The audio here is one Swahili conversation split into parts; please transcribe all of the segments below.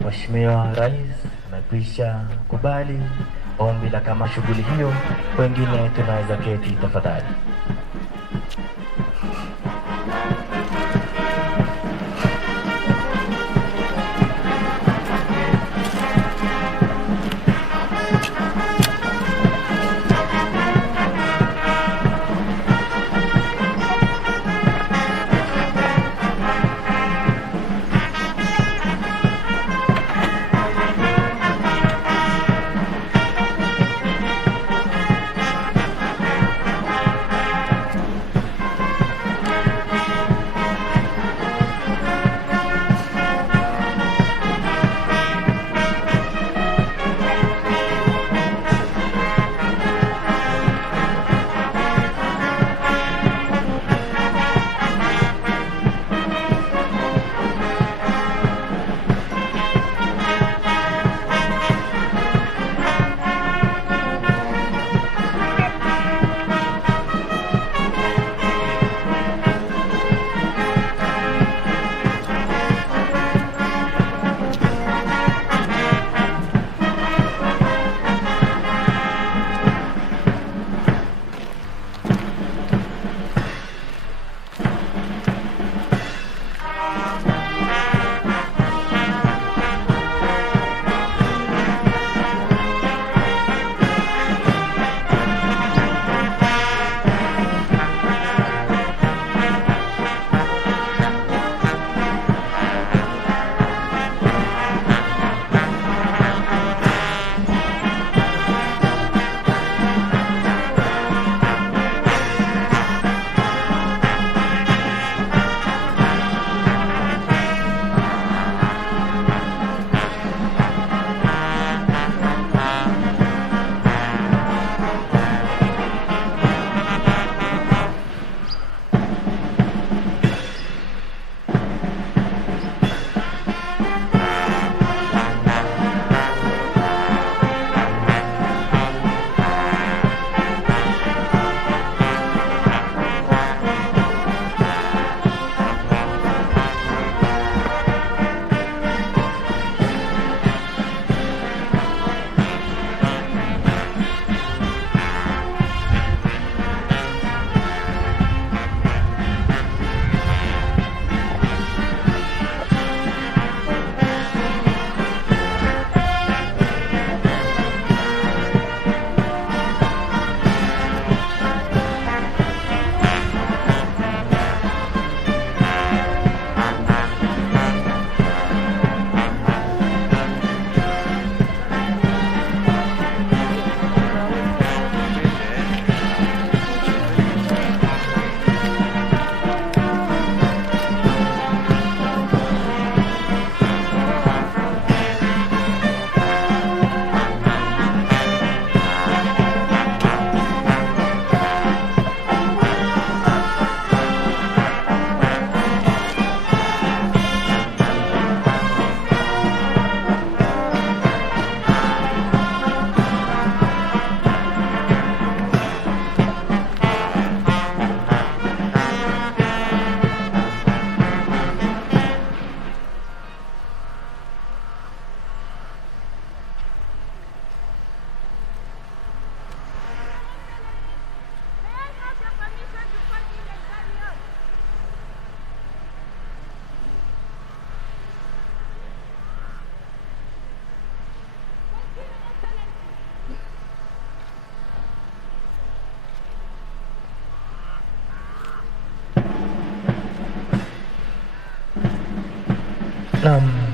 Mheshimiwa Rais amekwisha kubali ombi la kama shughuli hiyo. Wengine tunaweza keti tafadhali.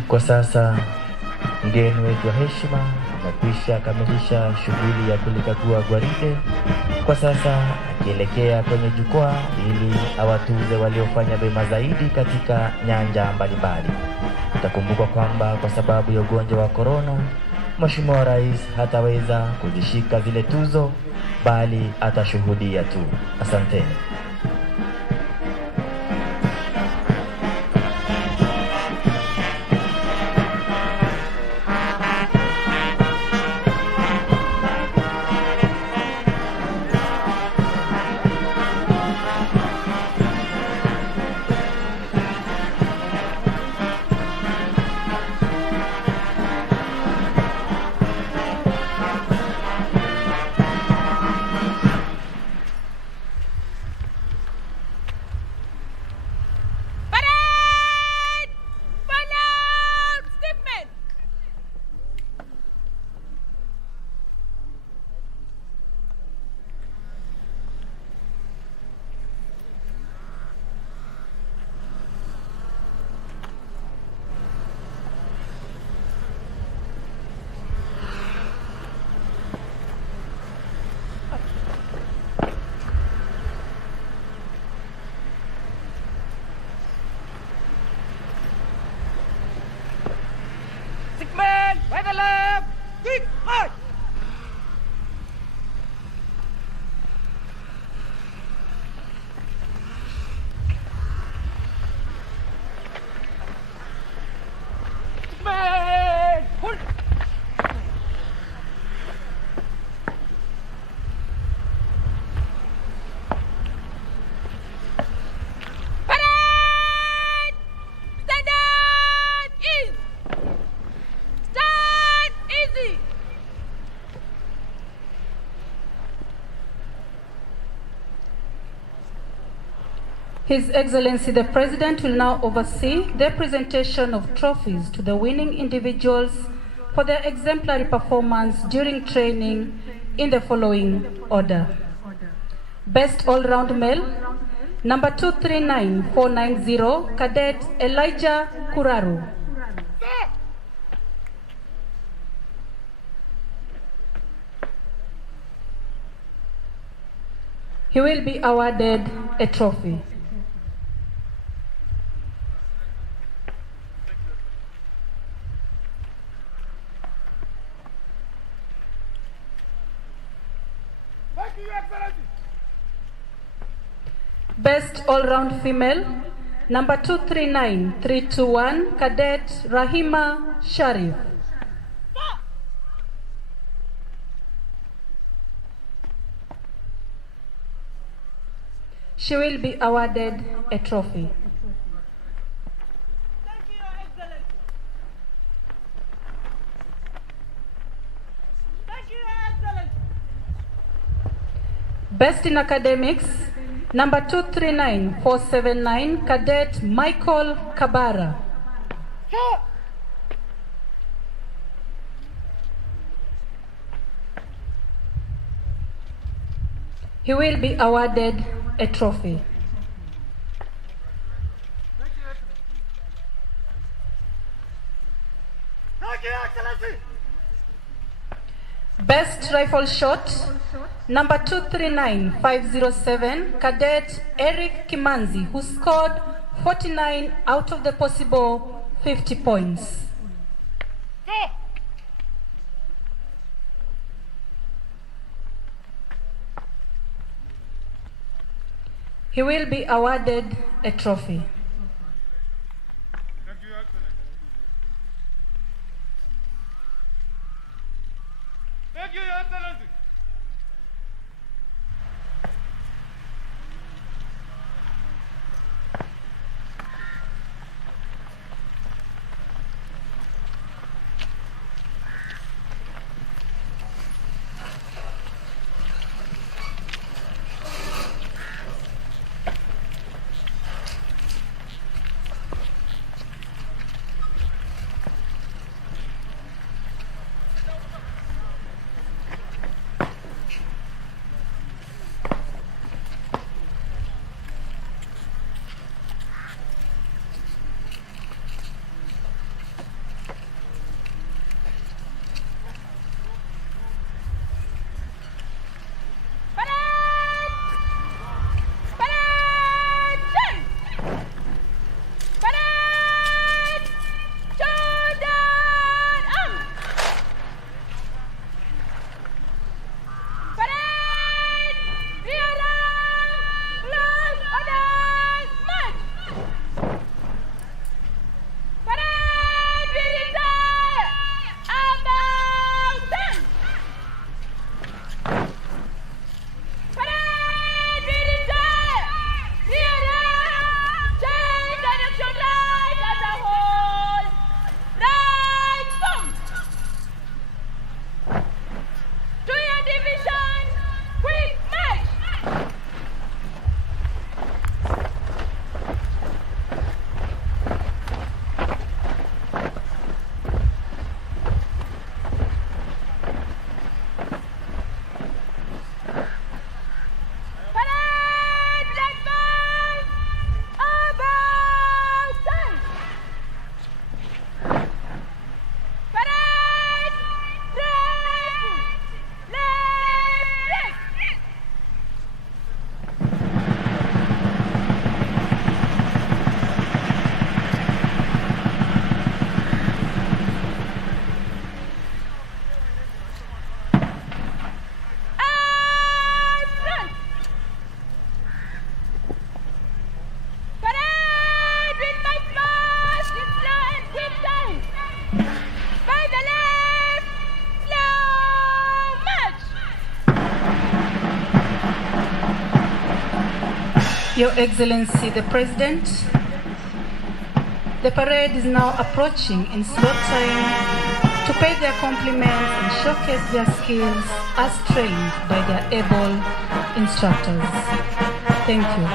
Kwa sasa mgeni wetu wa heshima amekwisha kamilisha shughuli ya kulikagua gwaride. Kwa sasa akielekea kwenye jukwaa ili awatuze waliofanya vyema zaidi katika nyanja mbalimbali. Itakumbukwa kwamba kwa sababu ya ugonjwa wa korona, Mheshimiwa Rais hataweza kuzishika zile tuzo bali atashuhudia tu. Asanteni. His Excellency the President will now oversee the presentation of trophies to the winning individuals for their exemplary performance during training in the following order. Best All-Round Male, number 239490, Cadet Elijah Kuraru. He will be awarded a trophy. Best All-Round Female, number 239321, Cadet Rahima Sharif. She will be awarded a trophy. Thank you, Your Excellency. Thank you, Your Excellency. Best in Academics, number 239479, Cadet Michael Kabara. He will be awarded a trophy. Thank you, Your Excellency. Best Rifle Shot, number 239507, Cadet Eric Kimanzi, who scored 49 out of the possible 50 points. He will be awarded a trophy. Thank you, Your Excellency. Thank you, Your Excellency. Your Excellency the President, the parade is now approaching in slow time to pay their compliments and showcase their skills as trained by their able instructors. Thank you.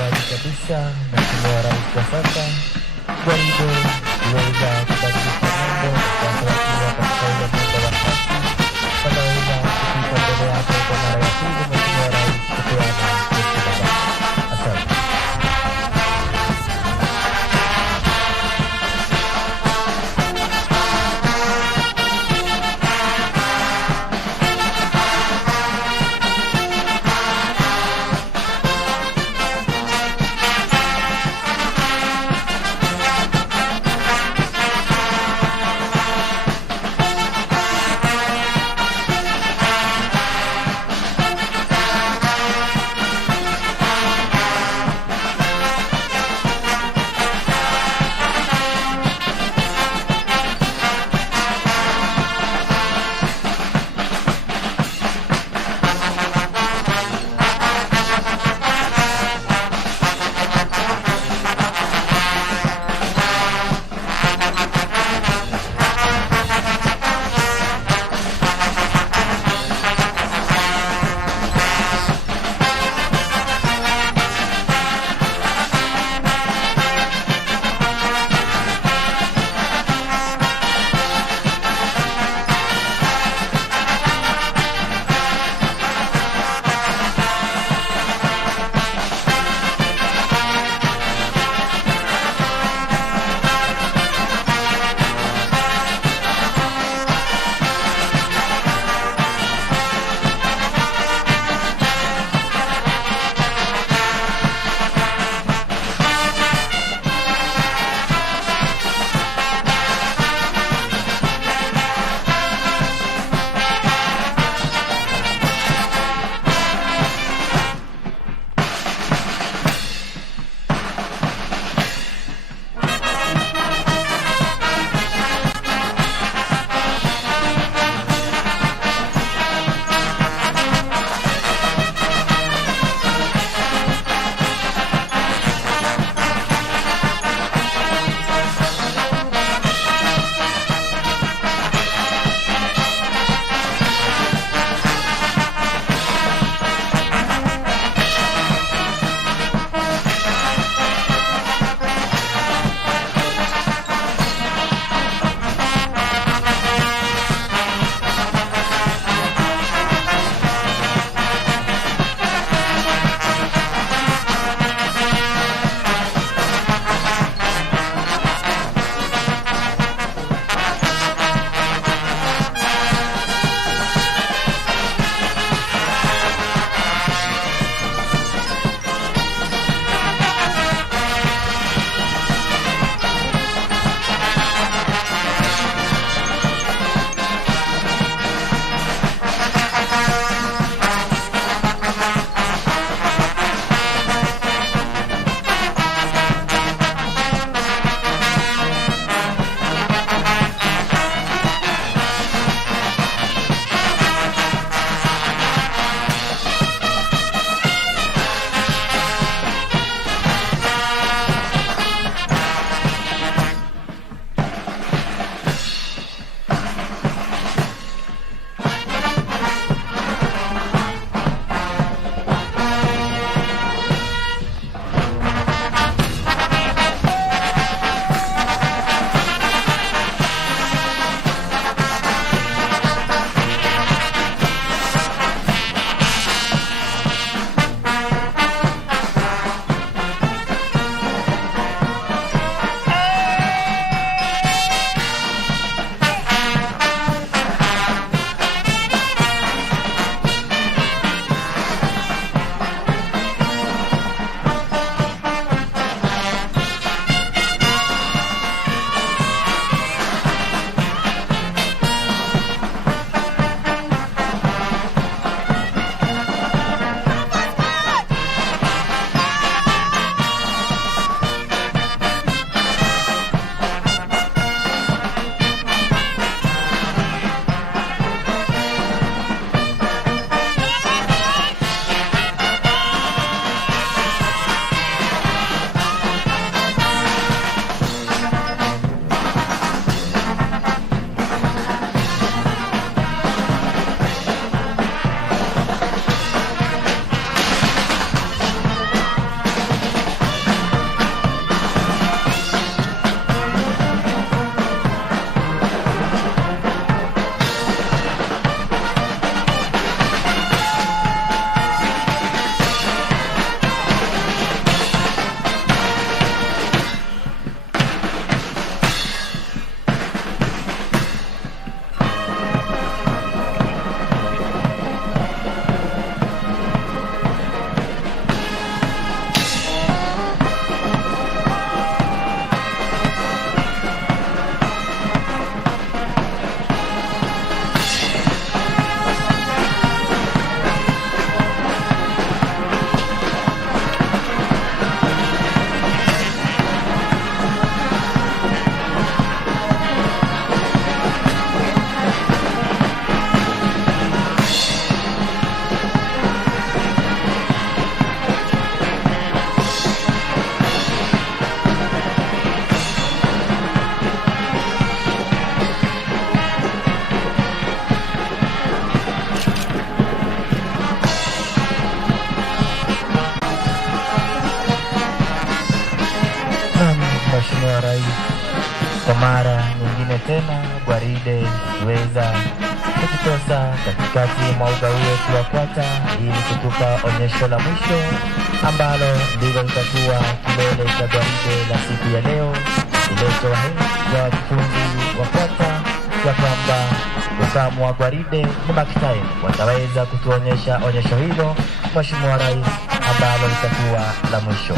wazi kabisa Mheshimiwa Rais kwa sasa gwaride iweza kubadilisha mambo kwa kuwakilia katika ile muda wa kati wanaweza kupita mbele yake kwa mara ya pili Mheshimiwa Rais kupeana heshima zake. Asante. Kwa mara nyingine tena gwaride iweza kujitosa katikati mwa uga wetu wa Kwata ili kutupa onyesho la mwisho ambalo ndilo litakuwa kilele cha gwaride la siku ya leo, kuleta wa wakufunzi wa Kwata ya kwamba ukamu wa gwaride ni makitae wataweza kutuonyesha onyesho hilo, Mheshimiwa Rais, ambalo litakuwa la mwisho.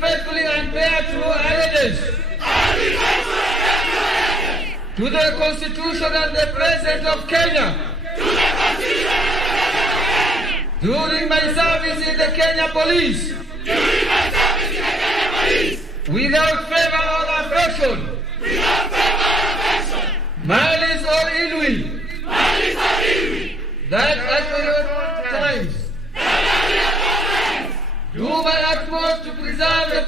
faithfully and bear true allegiance to the Constitution and the President of Kenya during my service in the Kenya Police, without favor or affection, malice or ill will, that at all times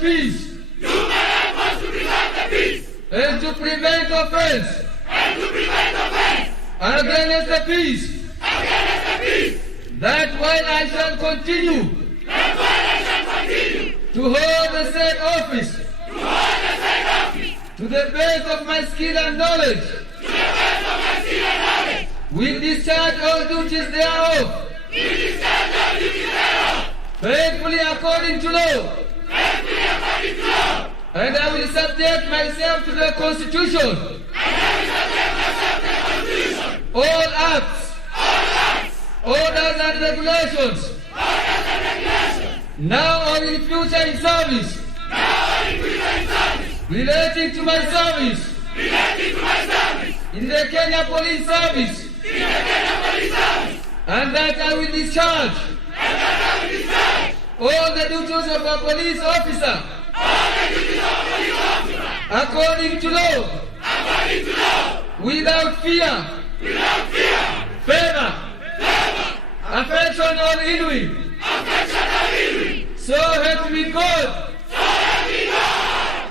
peace. You elect us to preserve the peace. And to prevent offense. And to prevent offense. Against the peace. Against the peace. That while I shall continue. That while I shall continue. To hold the said office. To hold the said office. To the best of my skill and knowledge. To the best of my skill and knowledge. Will discharge all duties thereof. Will discharge all duties thereof. Faithfully according to law. Faithfully according to law. And I will subject myself to the Constitution. And I will subject myself to the Constitution. All acts. All acts. Orders and regulations. Orders and regulations. Now or in future in service. Now or in future in service. Relating to my service. Relating to my service. In the Kenya Police Service. In the Kenya Police Service. And that I will discharge. And that I will discharge. All the duties of a police officer. All the duties of a police officer. According to law. According to law. Without fear. Without fear. Favor. Favor. Affection or ill-will. Affection or ill-will. So help me God. So help me God.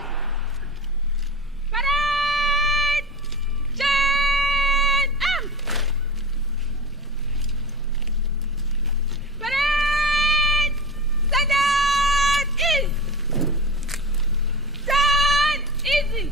Parade! Stand up! Parade! Stand up! Easy! Stand easy!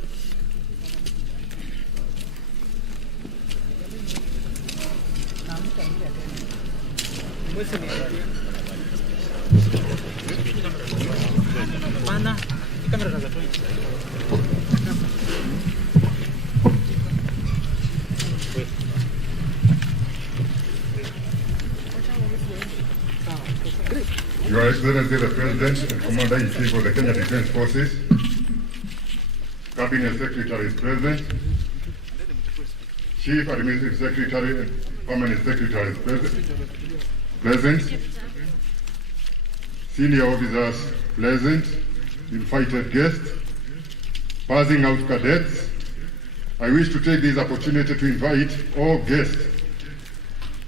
Your Excellency the President and Commander-in-Chief of the Kenya Defence Forces, Cabinet Secretary is present, Chief Administrative Secretary and Permanent Secretary is present, senior officers present, invited guests, passing out cadets. I wish to take this opportunity to invite all guests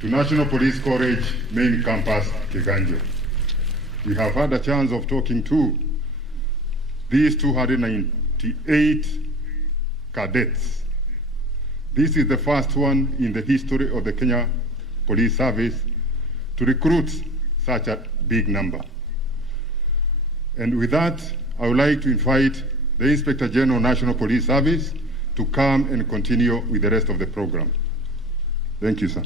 to National Police College main campus, Kiganjo. We have had a chance of talking to these 298 cadets. This is the first one in the history of the Kenya Police Service to recruit such a big number. And with that, I would like to invite the Inspector General National Police Service to come and continue with the rest of the program. Thank you, sir.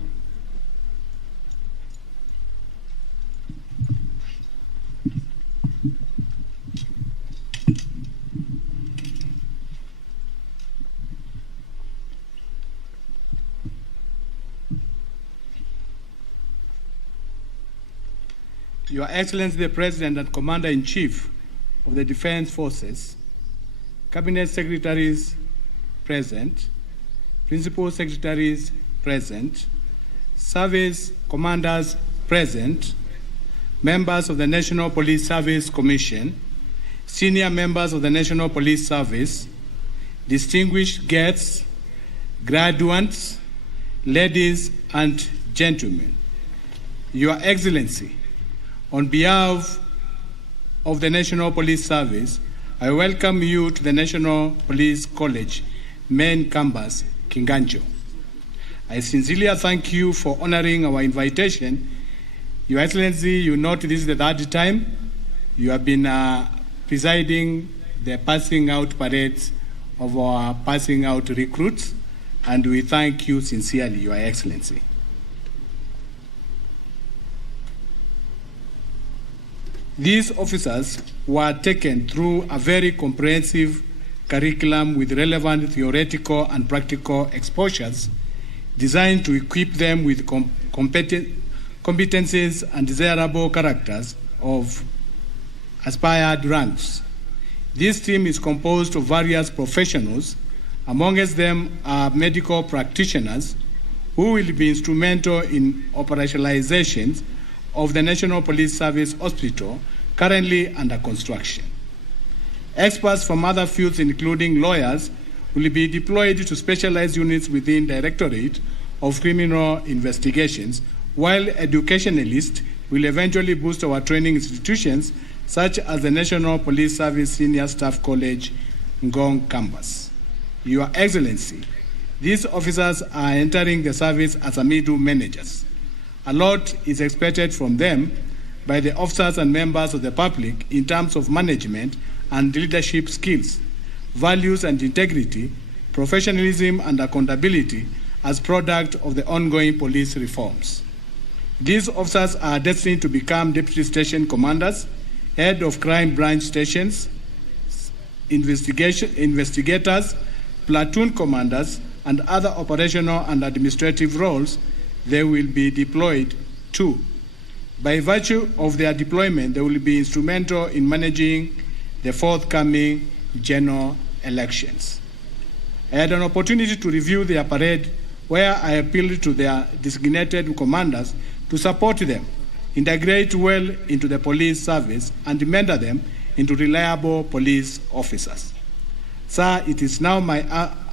Your Excellency the President and Commander-in-Chief of the Defense Forces, Cabinet Secretaries present, Principal Secretaries present, Service Commanders present, members of the National Police Service Commission, senior members of the National Police Service, distinguished guests, graduates, ladies and gentlemen. Your Excellency, on behalf of the National Police Service, I welcome you to the National Police College main campus, Kiganjo. I sincerely thank you for honoring our invitation. Your Excellency, you note this is the third time you have been presiding the passing out parades of our passing out recruits, and we thank you sincerely, Your Excellency. These officers were taken through a very comprehensive curriculum with relevant theoretical and practical exposures designed to equip them with competencies and desirable characters of aspired ranks. This team is composed of various professionals. Amongst them are medical practitioners who will be instrumental in operationalizations of the National Police Service Hospital, currently under construction. Experts from other fields, including lawyers, will be deployed to specialized units within Directorate of Criminal Investigations, while educationalists will eventually boost our training institutions such as the National Police Service Senior Staff College, Ngong campus. Your Excellency, these officers are entering the service as middle managers. A lot is expected from them by the officers and members of the public in terms of management and leadership skills, values and integrity, professionalism and accountability as product of the ongoing police reforms. These officers are destined to become deputy station commanders, head of crime branch stations, investigators, platoon commanders, and other operational and administrative roles they will be deployed to. By virtue of their deployment, they will be instrumental in managing the forthcoming general elections. I had an opportunity to review their parade where I appealed to their designated commanders to support them, integrate well into the police service, and mentor them into reliable police officers. Sir, it is now my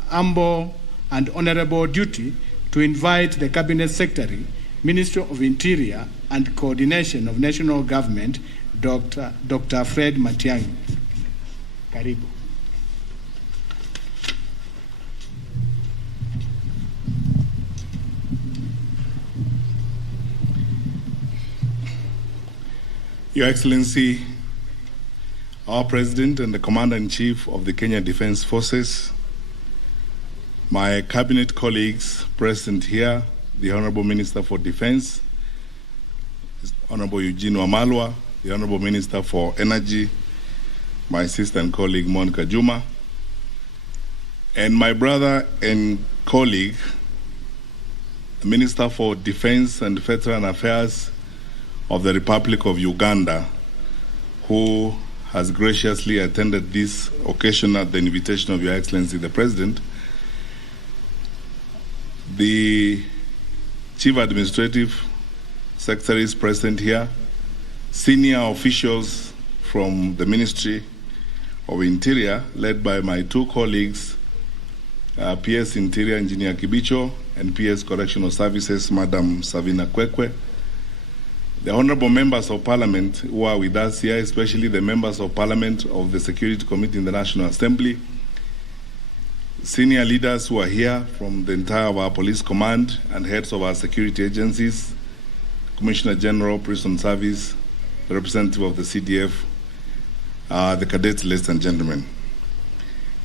humble and honorable duty to invite the Cabinet Secretary, Minister of Interior and Coordination of National Government, Dr. Fred Matiang'i. Karibu. Your Excellency, our President and the Commander-in-Chief of the Kenya Defence Forces, my cabinet colleagues present here, the Honorable Minister for Defence, Honorable Eugene Wamalwa, the Honorable Minister for Energy, my sister and colleague Monica Juma, and my brother and colleague, the Minister for Defence and Veteran Affairs of the Republic of Uganda, who has graciously attended this occasion at the invitation of Your Excellency the President, the Chief Administrative Secretaries present here, senior officials from the Ministry of Interior, led by my two colleagues, PS Interior Engineer Kibicho and PS Correctional Services, Madam Savina Kwekwe, the honorable members of Parliament who are with us here, especially the members of Parliament of the Security Committee in the National Assembly, senior leaders who are here from the entire of our police command and heads of our security agencies, Commissioner General, Prison Service, the representative of the CDF, the cadets, ladies and gentlemen.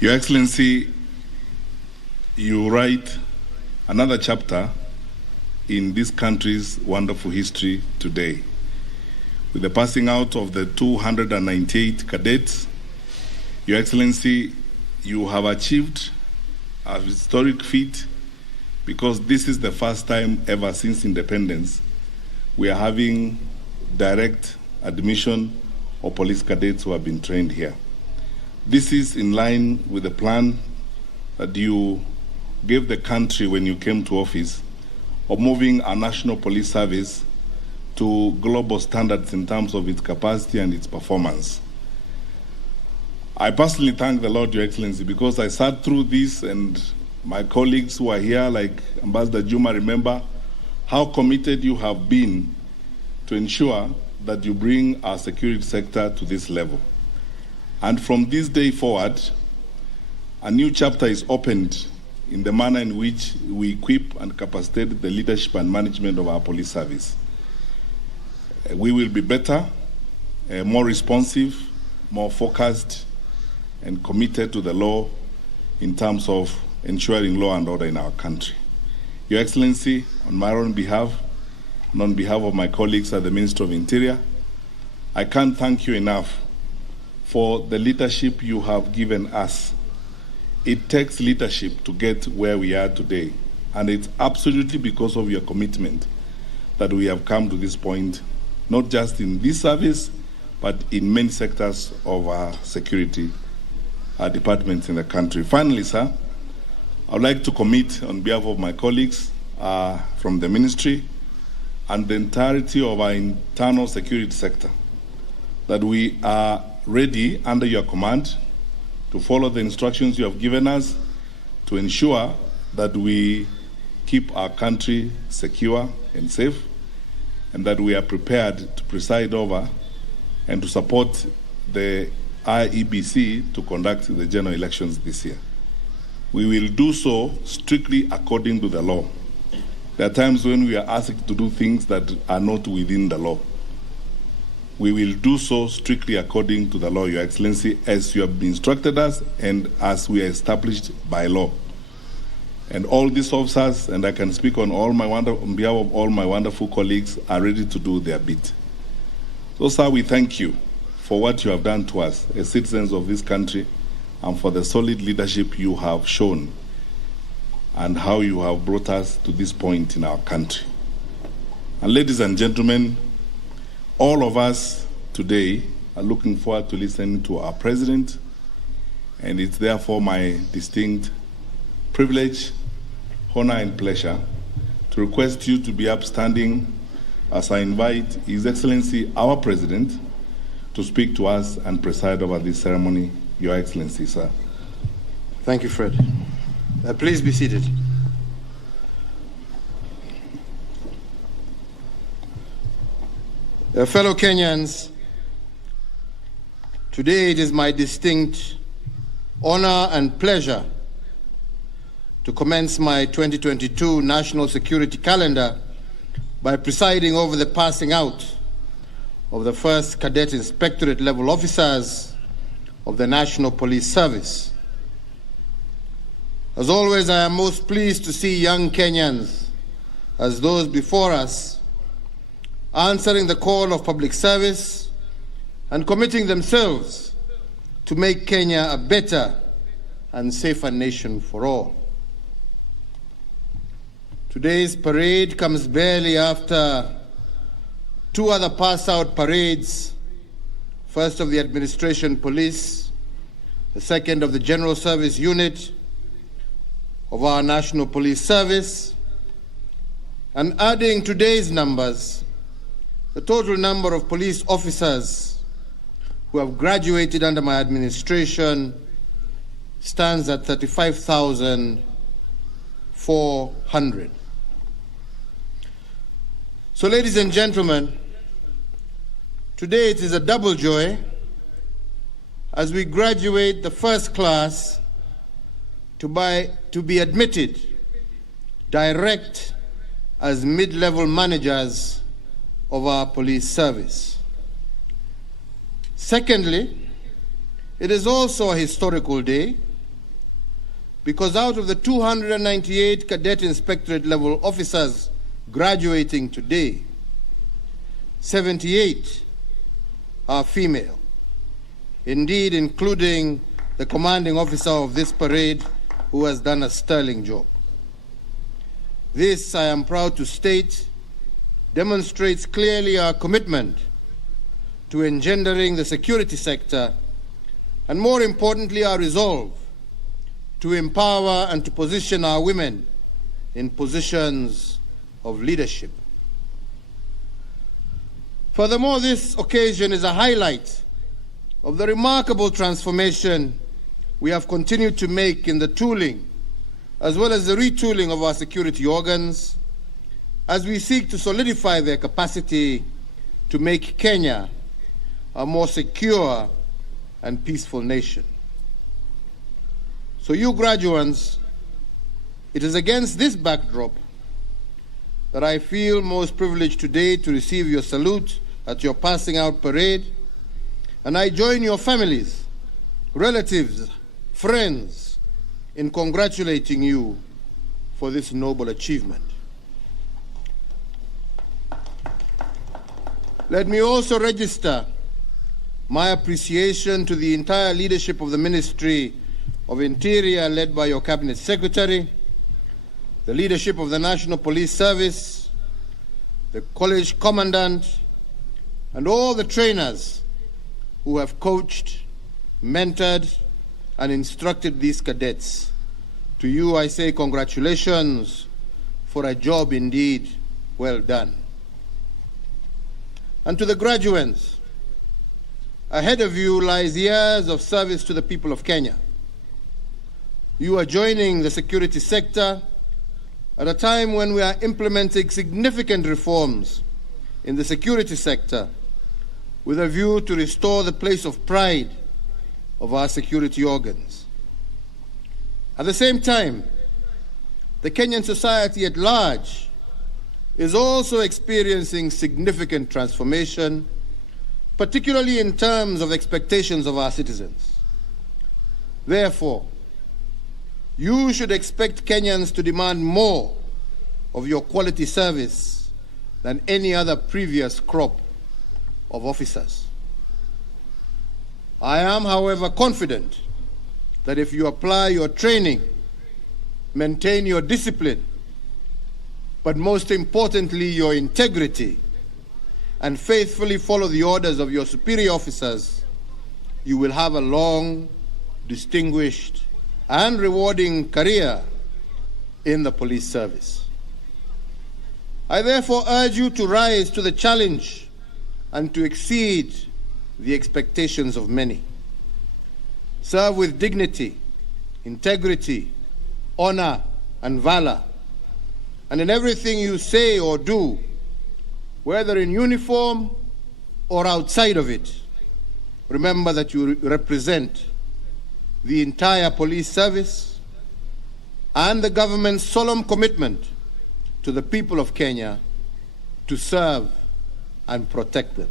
Your Excellency, you write another chapter in this country's wonderful history today. With the passing out of the 298 cadets, Your Excellency, you have achieved a historic feat because this is the first time ever since independence we are having direct admission of police cadets who have been trained here. This is in line with the plan that you gave the country when you came to office of moving our national police service to global standards in terms of its capacity and its performance. I personally thank the Lord, Your Excellency, because I sat through this and my colleagues who are here, like Ambassador Juma, remember how committed you have been to ensure that you bring our security sector to this level. And from this day forward, a new chapter is opened in the manner in which we equip and capacitate the leadership and management of our police service. We will be better, more responsive, more focused, and committed to the law in terms of ensuring law and order in our country. Your Excellency, on my own behalf, and on behalf of my colleagues at the Ministry of Interior, I can't thank you enough for the leadership you have given us. It takes leadership to get where we are today, and it's absolutely because of your commitment that we have come to this point, not just in this service, but in many sectors of our security departments in the country. Finally, sir, I would like to commit on behalf of my colleagues from the ministry and the entirety of our internal security sector that we are ready under your command to follow the instructions you have given us to ensure that we keep our country secure and safe, and that we are prepared to preside over and to support the IEBC to conduct the general elections this year. We will do so strictly according to the law. There are times when we are asked to do things that are not within the law. We will do so strictly according to the law, Your Excellency, as you have instructed us and as we are established by law. And all these officers, and I can speak on behalf of all my wonderful colleagues, are ready to do their bit. So, sir, we thank you for what you have done to us as citizens of this country and for the solid leadership you have shown and how you have brought us to this point in our country. And ladies and gentlemen, all of us today are looking forward to listening to our president, and it's therefore my distinct privilege, honor, and pleasure to request you to be upstanding as I invite His Excellency, our President, to speak to us and preside over this ceremony. Your Excellency, sir. Thank you, Fred. Please be seated. Fellow Kenyans, today it is my distinct honor and pleasure to commence my 2022 National Security Calendar by presiding over the passing out of the first Cadet Inspectorate level officers of the National Police Service. As always, I am most pleased to see young Kenyans, as those before us, answering the call of public service and committing themselves to make Kenya a better and safer nation for all. Today's parade comes barely after two other pass-out parades, first of the Administration Police, the second of the General Service Unit of our National Police Service, and adding today's numbers, the total number of police officers who have graduated under my administration stands at 35,400. So, ladies and gentlemen, today it is a double joy as we graduate the first class to be admitted direct as mid-level managers of our police service. Secondly, it is also a historical day because out of the 298 Cadet Inspectorate level officers graduating today, 78 are female, indeed including the commanding officer of this parade, who has done a sterling job. This, I am proud to state, demonstrates clearly our commitment to engendering the security sector, and more importantly, our resolve to empower and to position our women in positions of leadership. Furthermore, this occasion is a highlight of the remarkable transformation we have continued to make in the tooling as well as the retooling of our security organs as we seek to solidify their capacity to make Kenya a more secure and peaceful nation. So you graduates, it is against this backdrop that I feel most privileged today to receive your salute at your passing out parade, and I join your families, relatives, friends in congratulating you for this noble achievement. Let me also register my appreciation to the entire leadership of the Ministry of Interior, led by your Cabinet Secretary, the leadership of the National Police Service, the College Commandant, and all the trainers who have coached, mentored, and instructed these cadets. To you, I say congratulations for a job indeed well done. And to the graduates, ahead of you lies years of service to the people of Kenya. You are joining the security sector at a time when we are implementing significant reforms in the security sector with a view to restore the place of pride of our security organs. At the same time, the Kenyan society at large is also experiencing significant transformation, particularly in terms of expectations of our citizens. Therefore, you should expect Kenyans to demand more of your quality service than any other previous crop of officers. I am, however, confident that if you apply your training, maintain your discipline, but most importantly, your integrity, and faithfully follow the orders of your superior officers, you will have a long, distinguished, and rewarding career in the police service. I therefore urge you to rise to the challenge and to exceed the expectations of many. Serve with dignity, integrity, honor, and valor. And in everything you say or do, whether in uniform or outside of it, remember that you represent the entire police service and the government's solemn commitment to the people of Kenya to serve and protect them.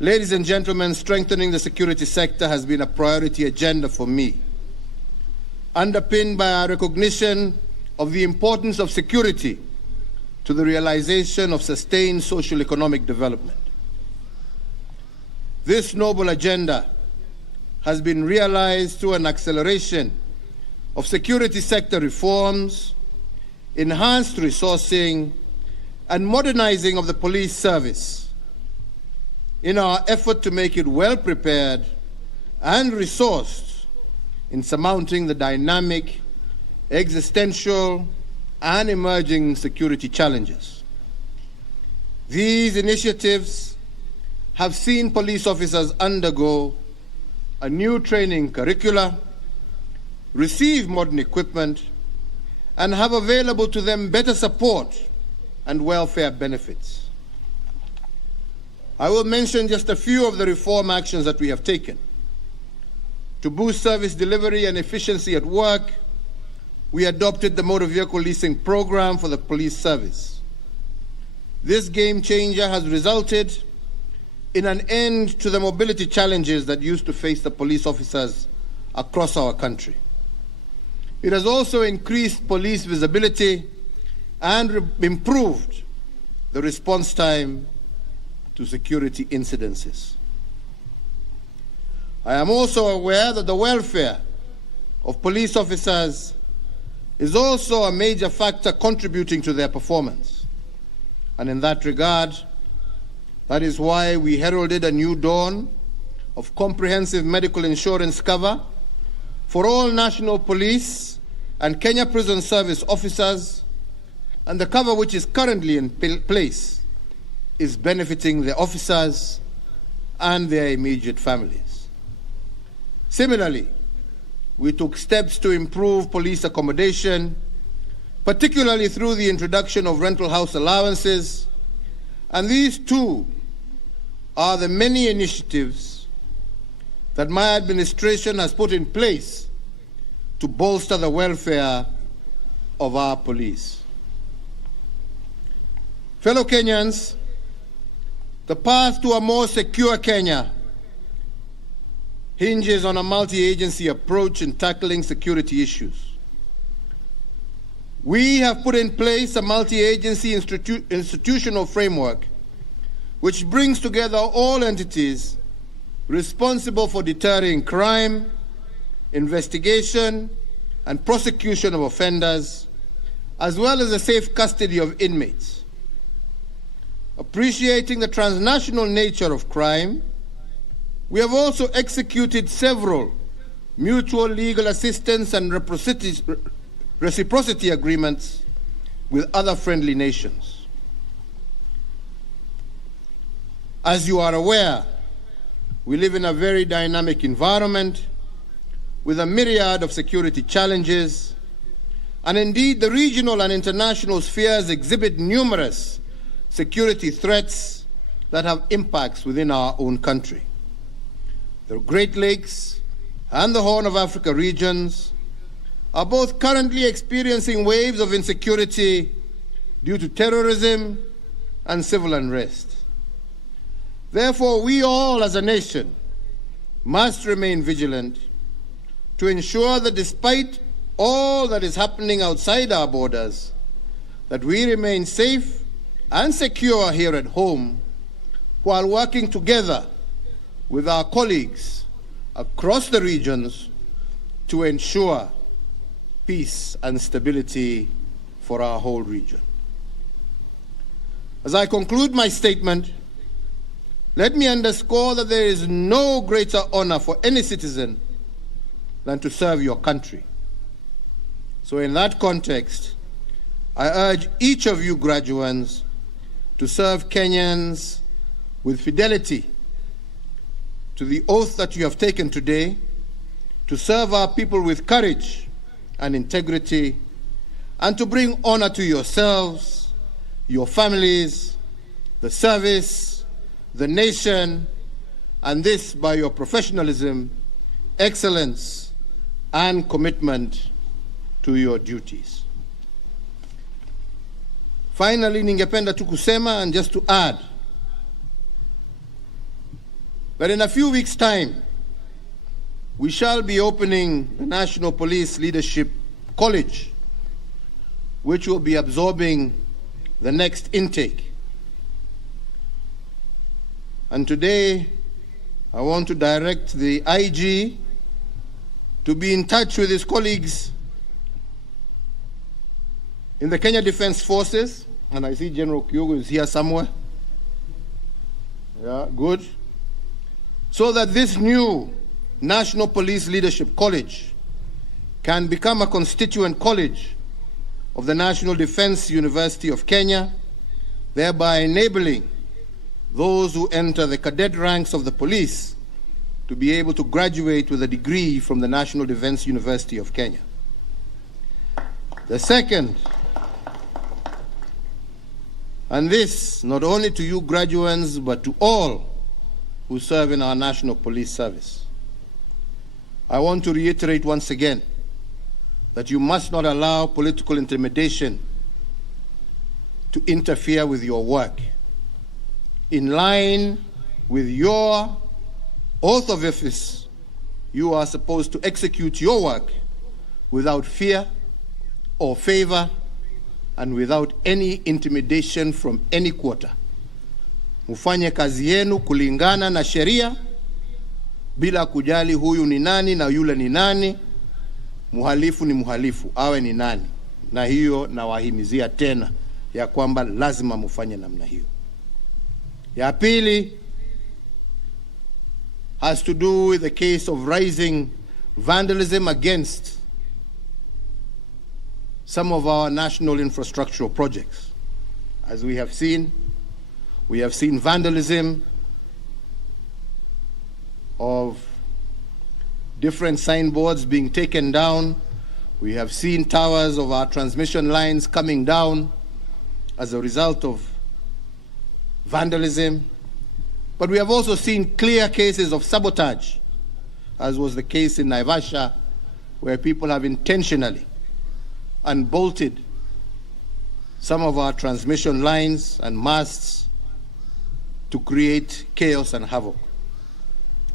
Ladies and gentlemen, strengthening the security sector has been a priority agenda for me, underpinned by our recognition of the importance of security to the realization of sustained socio-economic development. This noble agenda has been realized through an acceleration of security sector reforms, enhanced resourcing, and modernizing of the police service in our effort to make it well prepared and resourced in surmounting the dynamic, existential, and emerging security challenges. These initiatives have seen police officers undergo a new training curricula, receive modern equipment, and have available to them better support and welfare benefits. I will mention just a few of the reform actions that we have taken. To boost service delivery and efficiency at work, we adopted the motor vehicle leasing program for the police service. This game changer has resulted in an end to the mobility challenges that used to face the police officers across our country. It has also increased police visibility and improved the response time to security incidences. I am also aware that the welfare of police officers is also a major factor contributing to their performance. And in that regard, that is why we heralded a new dawn of comprehensive medical insurance cover for all national police and Kenya Prison Service officers, and the cover which is currently in place is benefiting the officers and their immediate families. Similarly, we took steps to improve police accommodation, particularly through the introduction of rental house allowances, and these too are the many initiatives that my administration has put in place to bolster the welfare of our police. Fellow Kenyans, the path to a more secure Kenya hinges on a multi-agency approach in tackling security issues. We have put in place a multi-agency institutional framework which brings together all entities responsible for deterring crime, investigation, and prosecution of offenders, as well as the safe custody of inmates. Appreciating the transnational nature of crime, we have also executed several mutual legal assistance and reciprocity agreements with other friendly nations. As you are aware, we live in a very dynamic environment with a myriad of security challenges, and indeed the regional and international spheres exhibit numerous security threats that have impacts within our own country. The Great Lakes and the Horn of Africa regions are both currently experiencing waves of insecurity due to terrorism and civil unrest. Therefore, we all as a nation must remain vigilant to ensure that despite all that is happening outside our borders, that we remain safe and secure here at home while working together with our colleagues across the regions to ensure peace and stability for our whole region. As I conclude my statement, let me underscore that there is no greater honor for any citizen than to serve your country. So in that context, I urge each of you graduates to serve Kenyans with fidelity to the oath that you have taken today, to serve our people with courage and integrity, and to bring honor to yourselves, your families, the service, the nation, and this by your professionalism, excellence, and commitment to your duties. Finally, ningependa tu kusema, and just to add, that in a few weeks' time, we shall be opening the National Police Leadership College, which will be absorbing the next intake. And today, I want to direct the IG to be in touch with his colleagues in the Kenya Defense Forces, and I see General Kyogo is here somewhere. Yeah, good. So that this new National Police Leadership College can become a constituent college of the National Defense University of Kenya, thereby enabling those who enter the cadet ranks of the police to be able to graduate with a degree from the National Defense University of Kenya. The second, and this not only to you graduates, but to all who serve in our National Police Service, I want to reiterate once again that you must not allow political intimidation to interfere with your work. In line with your oath of office, you are supposed to execute your work without fear or favor and without any intimidation from any quarter. Mufanye kazi yenu kulingana na sheria bila kujali huyu ni nani na yule ni nani, muhalifu ni muhalifu, awe ni nani. Na hiyo nawahimizia tena ya kwamba lazima mufanye namna hiyo. Ya pili has to do with the case of rising vandalism against some of our national infrastructural projects. As we have seen vandalism of different signboards being taken down. We have seen towers of our transmission lines coming down as a result of vandalism. But we have also seen clear cases of sabotage, as was the case in Naivasha, where people have intentionally unbolted some of our transmission lines and masts to create chaos and havoc.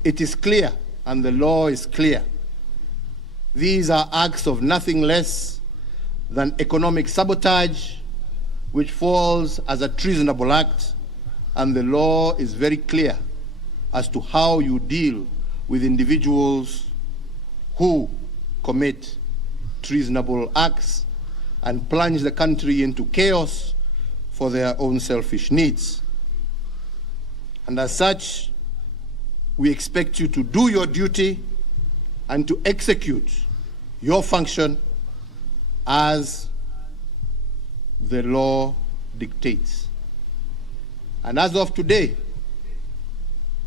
It is clear, and the law is clear. These are acts of nothing less than economic sabotage, which falls as a treasonable act, and the law is very clear as to how you deal with individuals who commit treasonable acts and plunge the country into chaos for their own selfish needs. And as such, we expect you to do your duty and to execute your function as the law dictates. And as of today,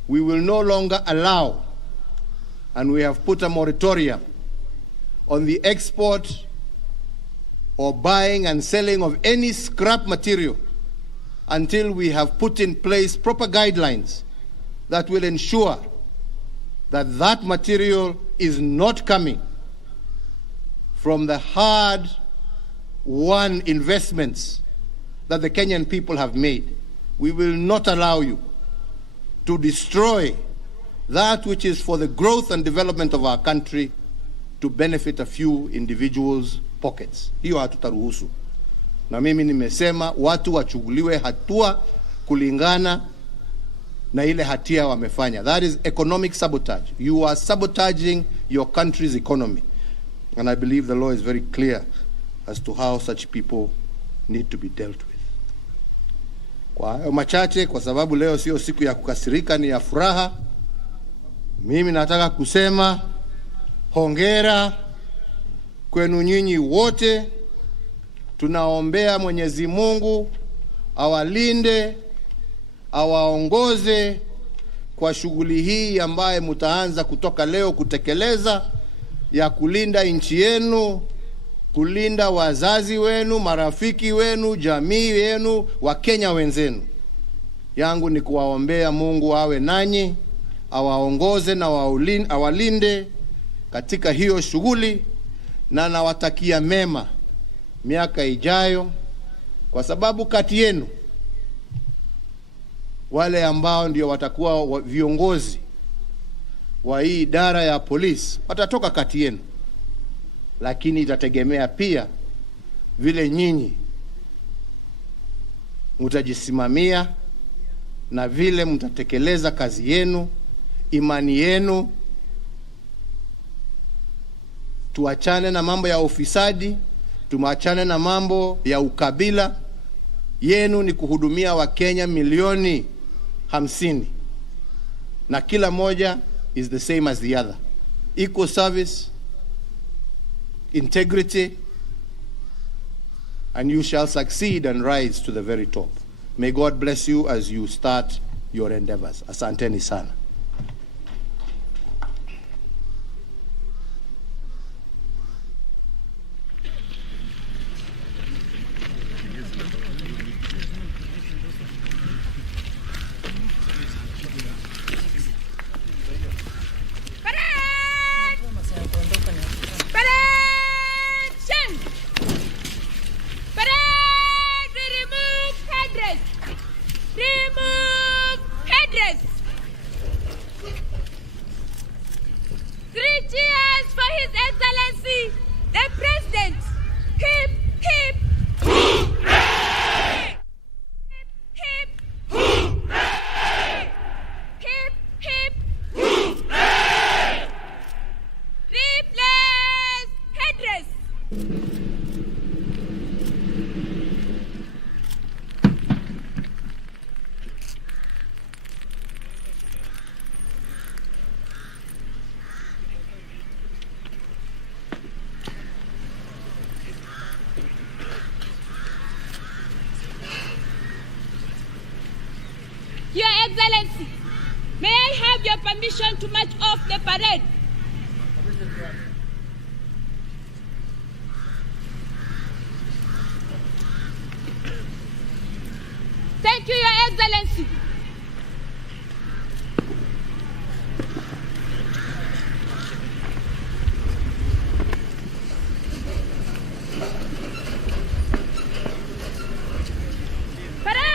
we will no longer allow, and we have put a moratorium on the export or buying and selling of any scrap material until we have put in place proper guidelines that will ensure that that material is not coming from the hard-won investments that the Kenyan people have made. We will not allow you to destroy that which is for the growth and development of our country to benefit a few individuals' pockets. Hiyo hatutaruhusu. Na mimi nimesema watu wachukuliwe hatua kulingana na ile hatia wamefanya. That is economic sabotage. You are sabotaging your country's economy. And I believe the law is very clear as to how such people need to be dealt with. Kwa hayo machache, kwa sababu leo sio siku ya kukasirika, ni ya furaha, mimi nataka kusema hongera kwenu nyinyi wote. Tunaombea Mwenyezi Mungu awalinde, awaongoze kwa shughuli hii ambaye mtaanza kutoka leo kutekeleza, ya kulinda nchi yenu, kulinda wazazi wenu, marafiki wenu, jamii yenu, Wakenya wenzenu. Yangu ni kuwaombea Mungu awe nanyi, awaongoze na awalinde katika hiyo shughuli, na nawatakia mema miaka ijayo, kwa sababu kati yenu wale ambao ndio watakuwa viongozi wa hii idara ya polisi watatoka kati yenu, lakini itategemea pia vile nyinyi mtajisimamia na vile mtatekeleza kazi yenu, imani yenu. Tuachane na mambo ya ufisadi, tuachane na mambo ya ukabila. Yenu ni kuhudumia Wakenya milioni 50, na kila moja is the same as the other. Equal service, integrity, and you shall succeed and rise to the very top. May God bless you as you start your endeavors. Asanteni sana. Remove headdress. 3 cheers for His Excellency, the President. Hip, hip. Hooray! Hip, hip. Hooray! Hip, hip. Hooray! Replace headdress. Your Excellency, may I have your permission to march off the parade? Thank you, Your Excellency. Parade!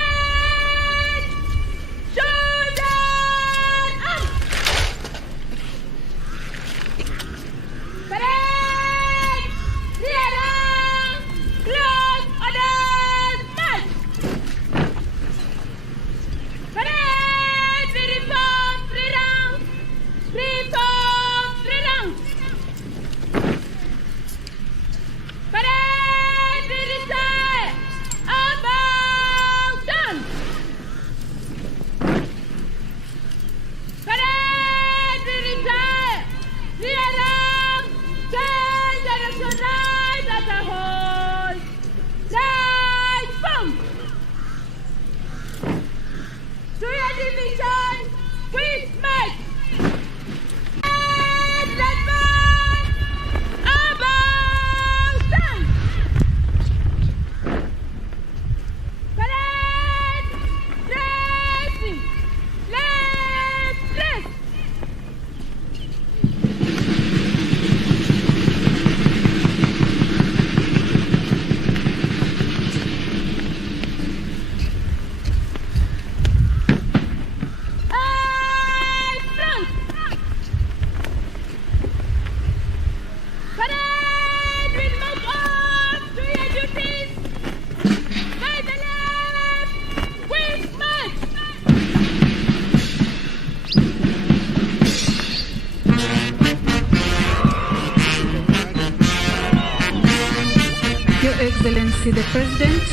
Excellency the President,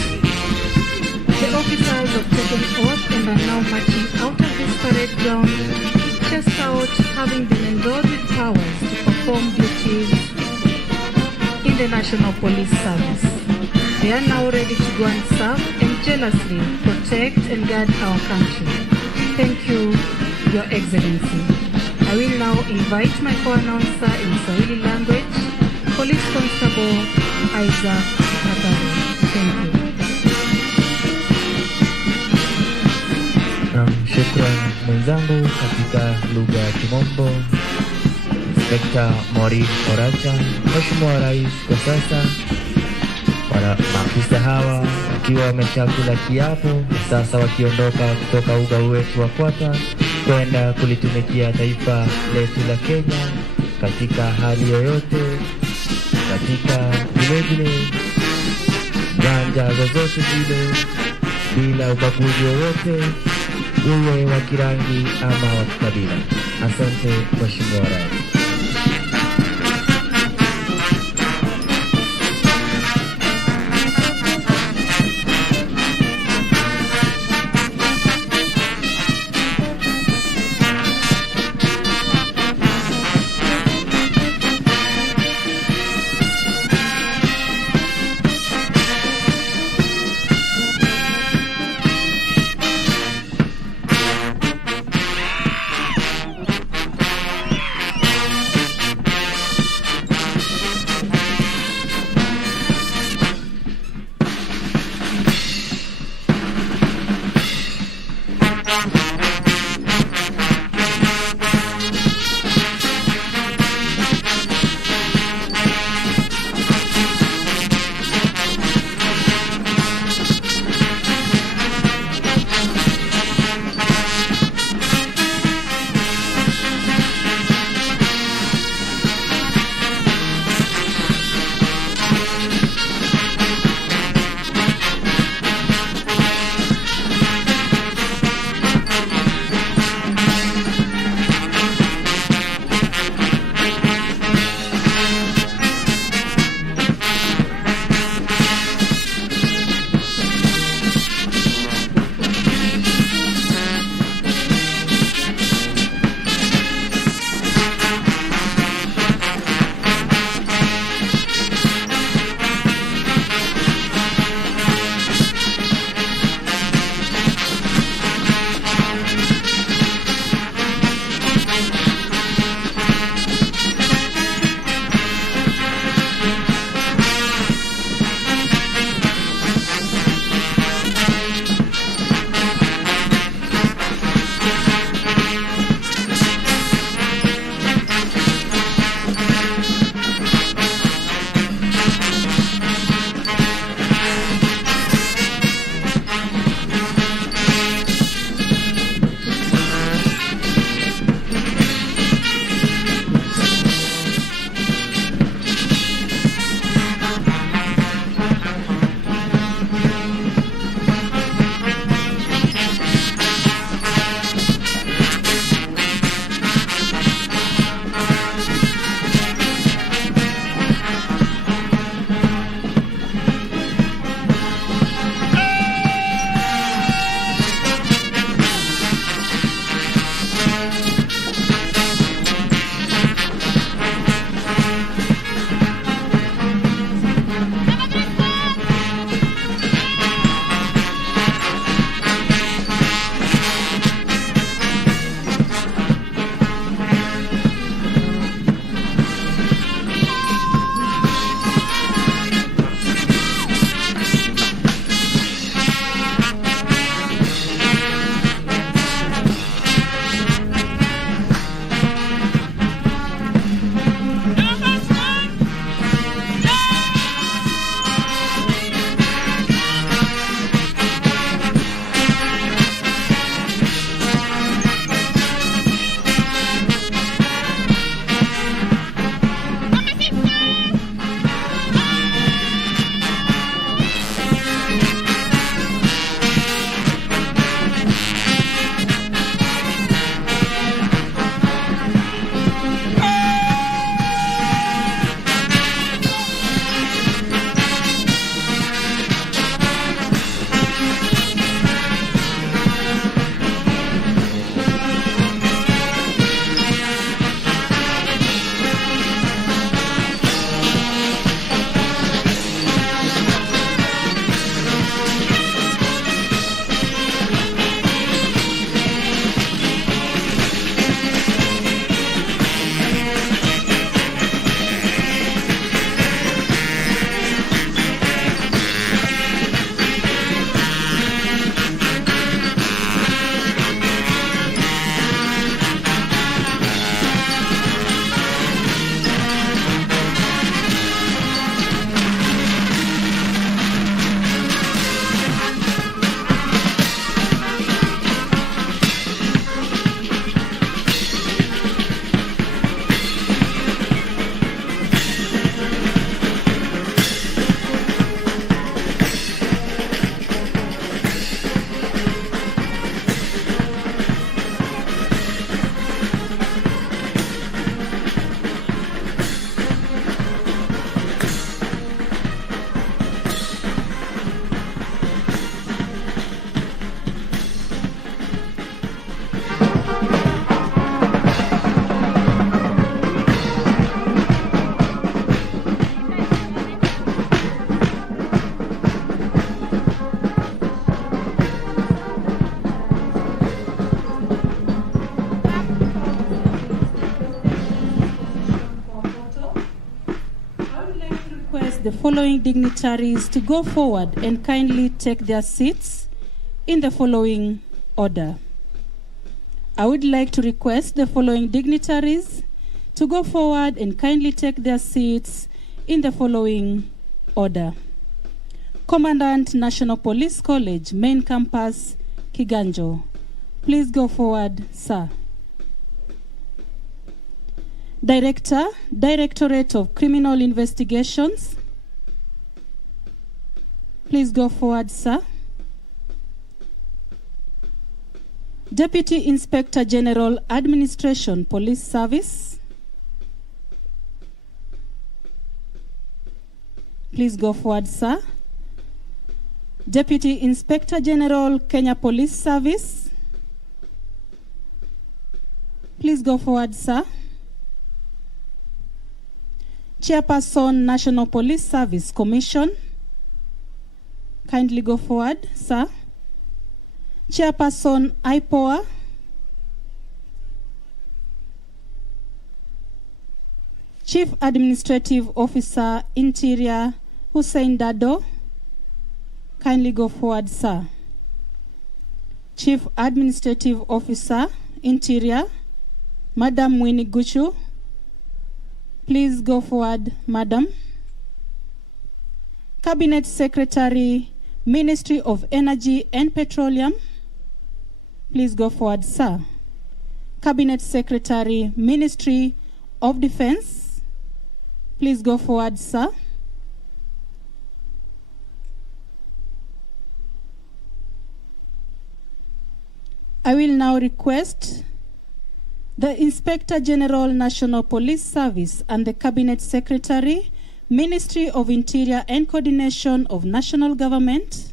the officers have taken oath and are now marching out of this parade ground, chest out, having been endowed with powers to perform duties in the National Police Service. They are now ready to go and serve and jealously protect and guard our country. Thank you, Your Excellency. I will now invite my co-announcer in Swahili language, Police Constable Isaac Katari. Thank you. Shukran mwenzangu katika lugha ya Kimombo, Inspekta Maureen Oracha. Mheshimiwa Rais, kwa sasa maafisa hawa wakiwa wameshakula kiapo, sasa wakiondoka kutoka uga wetu wa Kwata kwenda kulitumikia taifa letu la Kenya katika hali yoyote, katika vilevile nyanja zozote zile, bila ubaguzi wowote, uwe wa kirangi ama wa kikabila. Asante Mheshimiwa Rais. the following dignitaries to go forward and kindly take their seats in the following order. I would like to request the following dignitaries to go forward and kindly take their seats in the following order. Commandant, National Police College, Main Campus, Kiganjo. Please go forward, sir. Director, Directorate of Criminal Investigations. Please go forward, sir. Deputy Inspector General, Administration, Police Service. Please go forward, sir. Deputy Inspector General, Kenya Police Service. Please go forward, sir. Chairperson, National Police Service Commission. Kindly go forward, sir. Chairperson, IPOA. Chief Administrative Officer, Interior, Hussein Dado. Kindly go forward, sir. Chief Administrative Officer, Interior, Madam Winnie Guchu. Please go forward, madam. Cabinet Secretary, Ministry of Energy and Petroleum. Please go forward, sir. Cabinet Secretary, Ministry of Defense. Please go forward, sir. I will now request the Inspector General, National Police Service, and the Cabinet Secretary, Ministry of Interior and Coordination of National Government,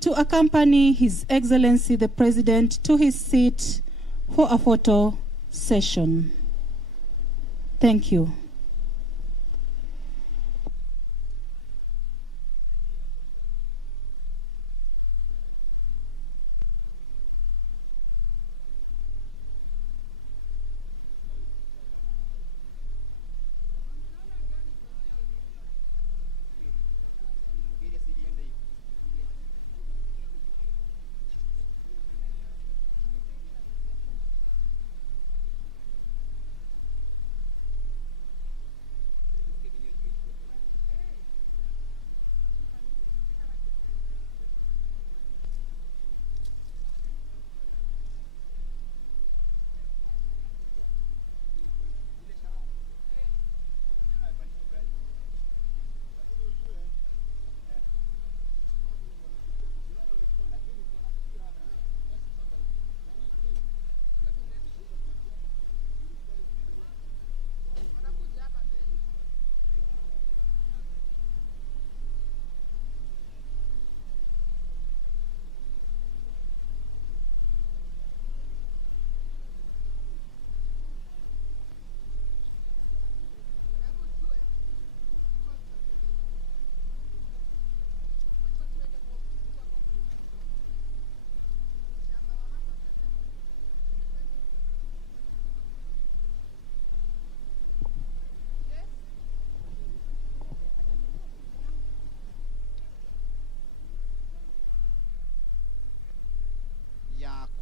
to accompany His Excellency the President to his seat for a photo session. Thank you.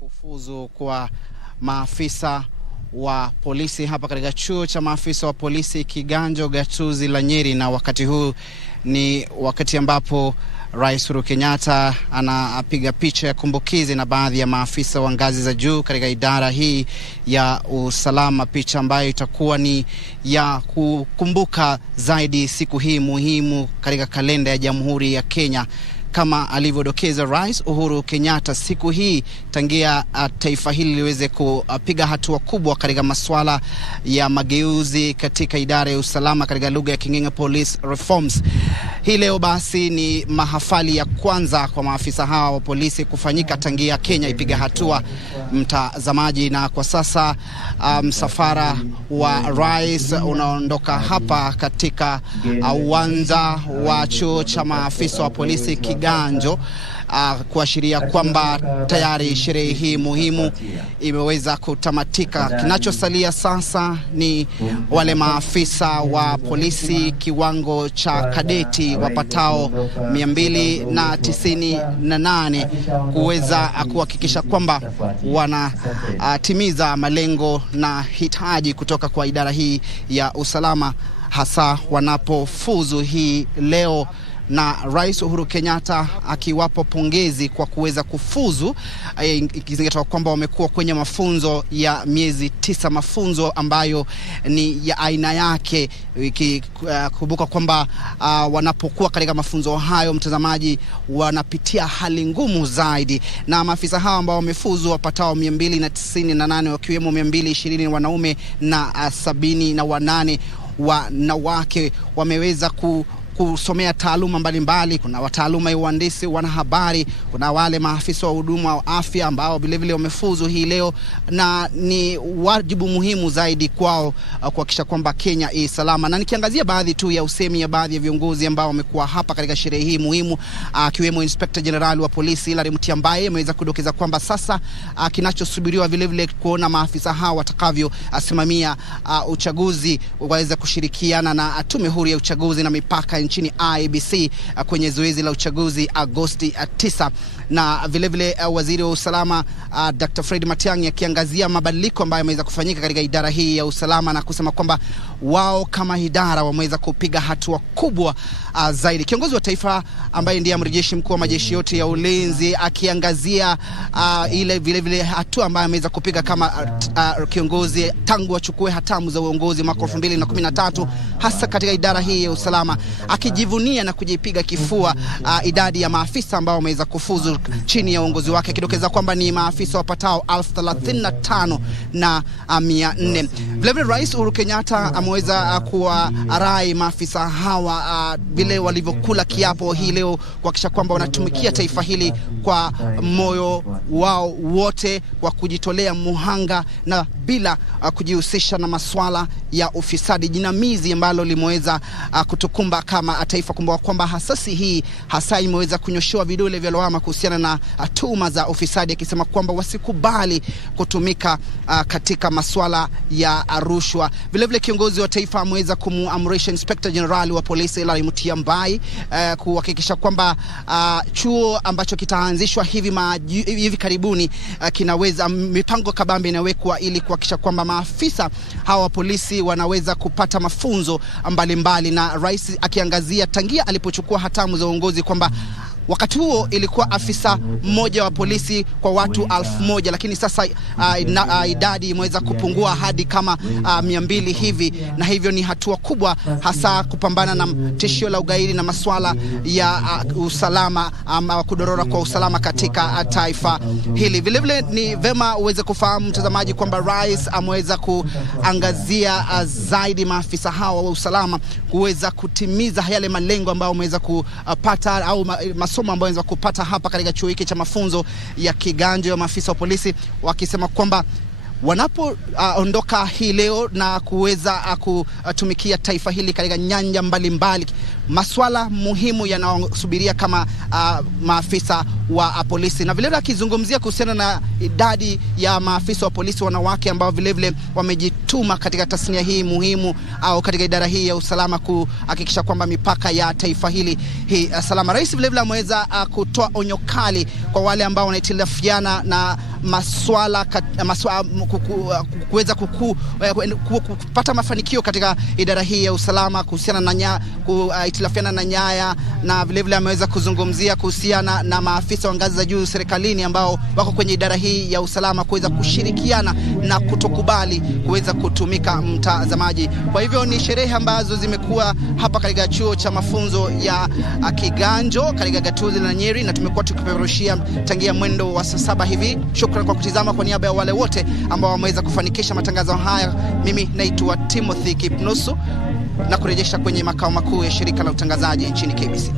Kufuzu kwa maafisa wa polisi hapa katika chuo cha maafisa wa polisi Kiganjo, gatuzi la Nyeri, na wakati huu ni wakati ambapo Rais Uhuru Kenyatta anapiga picha ya kumbukizi na baadhi ya maafisa wa ngazi za juu katika idara hii ya usalama, picha ambayo itakuwa ni ya kukumbuka zaidi siku hii muhimu katika kalenda ya Jamhuri ya Kenya. Kama alivyodokeza Rais Uhuru Kenyatta, siku hii tangia taifa hili liweze kupiga hatua kubwa katika masuala ya mageuzi katika idara ya usalama, katika lugha ya King'eng'e police reforms. Hii leo basi ni mahafali ya kwanza kwa maafisa hawa wa polisi kufanyika tangia Kenya ipiga hatua, mtazamaji, na kwa sasa msafara wa rais unaondoka hapa katika uwanja wa chuo cha maafisa wa polisi Kiganjo, kuashiria kwamba tayari sherehe hii muhimu imeweza kutamatika. Kinachosalia sasa ni wale maafisa wa polisi kiwango cha kadeti wapatao 298 kuweza kuhakikisha kwamba wanatimiza malengo na hitaji kutoka kwa idara hii ya usalama, hasa wanapofuzu hii leo, na Rais Uhuru Kenyatta akiwapo pongezi kwa kuweza kufuzu, ikizingatiwa kwamba wamekuwa kwenye mafunzo ya miezi 9, mafunzo ambayo ni ya aina yake, ikikumbuka kwamba wanapokuwa katika mafunzo hayo, mtazamaji, wanapitia hali ngumu zaidi, na maafisa hao ambao wamefuzu wapatao 298 wakiwemo 220 wanaume na 78 wanawake wameweza kusomea taaluma mbalimbali. Kuna wataaluma ya uhandisi, wanahabari, kuna wale maafisa wa huduma wa afya ambao vilevile wamefuzu hii leo, na ni wajibu muhimu zaidi kwao kuhakikisha kwamba Kenya salama. Na nikiangazia baadhi tu ya usemi ya baadhi ya viongozi ambao wamekuwa hapa katika sherehe hii muhimu, akiwemo Inspector General wa polisi Ceremonial, ambaye ameweza kudokeza kwamba sasa kinachosubiriwa vilevile kuona maafisa hao watakavyo asimamia uchaguzi, waweza kushirikiana na tume huru ya uchaguzi na mipaka nchini IEBC kwenye zoezi la uchaguzi Agosti 9. Na vilevile waziri wa usalama Dr. Fred Matiang'i akiangazia mabadiliko ambayo yameweza kufanyika katika idara hii ya usalama, na kusema kwamba wao kama idara wameweza kupiga hatua kubwa zaidi. Kiongozi wa taifa ambaye ndiye amiri jeshi mkuu wa majeshi yote ya ulinzi akiangazia ile vilevile hatua ambayo ameweza kupiga kama kiongozi tangu achukue hatamu za uongozi mwaka 2013, hasa katika idara hii ya usalama, akijivunia na kujipiga kifua idadi ya maafisa ambao wameweza kufuzu chini ya uongozi wake, akidokeza kwamba ni maafisa wapatao 35,400. Vilevile Rais Uhuru Kenyatta ameweza kuwarai maafisa hawa vile walivyokula kiapo hii leo kuhakikisha kwamba wanatumikia taifa hili kwa moyo wao wote, kwa kujitolea muhanga na bila kujihusisha na masuala ya ufisadi, jinamizi ambalo limeweza kutukumba kama taifa. Kumbuka kwamba hasasi hii hasa imeweza kunyoshewa vidole vya lawama kuhusiana na tuhuma za ufisadi, akisema kwamba wasikubali kutumika katika masuala ya rushwa. Vilevile kiongozi wa taifa ameweza kumuamrisha Inspector General wa polisi Ceremonial kuhakikisha kwamba chuo ambacho kitaanzishwa hivi karibuni kinaweza, mipango kabambe inawekwa ili kuhakikisha kwamba maafisa hawa wa polisi wanaweza kupata mafunzo mbalimbali. Na rais akiangazia tangia alipochukua hatamu za uongozi kwamba wakati huo ilikuwa afisa mmoja wa polisi kwa watu 1,000, lakini sasa idadi imeweza kupungua hadi kama 200 hivi, na hivyo ni hatua kubwa hasa kupambana na tishio la ugaidi na masuala ya usalama ama kudorora kwa usalama katika taifa hili. Vilevile ni vema uweze kufahamu mtazamaji kwamba rais ameweza kuangazia zaidi maafisa hawa wa usalama kuweza kutimiza yale malengo ambayo wameweza kupata au masomo ambayo wameweza kupata hapa katika chuo hiki cha mafunzo ya Kiganjo ya maafisa wa polisi, wakisema kwamba wanapoondoka hii leo na kuweza kutumikia taifa hili katika nyanja mbalimbali, masuala muhimu yanayosubiria kama maafisa wa polisi. Na vilevile akizungumzia kuhusiana na idadi ya maafisa wa polisi wanawake ambao vilevile wamejituma katika tasnia hii muhimu au katika idara hii ya usalama kuhakikisha kwamba mipaka ya taifa hili salama. Rais vilevile ameweza kutoa onyo kali kwa wale ambao wanahitilafiana na masuala kuweza kupata mafanikio katika idara hii ya usalama kuhusiana na kuhitilafiana na nyaya, na vilevile ameweza kuzungumzia kuhusiana na maafisa wa ngazi za juu serikalini ambao wako kwenye idara hii ya usalama kuweza kushirikiana na kutokubali kuweza kutumika, mtazamaji. Kwa hivyo ni sherehe ambazo zimekuwa hapa katika chuo cha mafunzo ya Kiganjo katika gatuzi la Nyeri, na tumekuwa tukipeperushia tangia mwendo wa saa 7 hivi. Shukrani kwa kutizama. Kwa niaba ya wale wote ambao wameweza kufanikisha matangazo haya, mimi naitwa Timothy Kipnusu na kurejesha kwenye makao makuu ya shirika la utangazaji nchini KBC.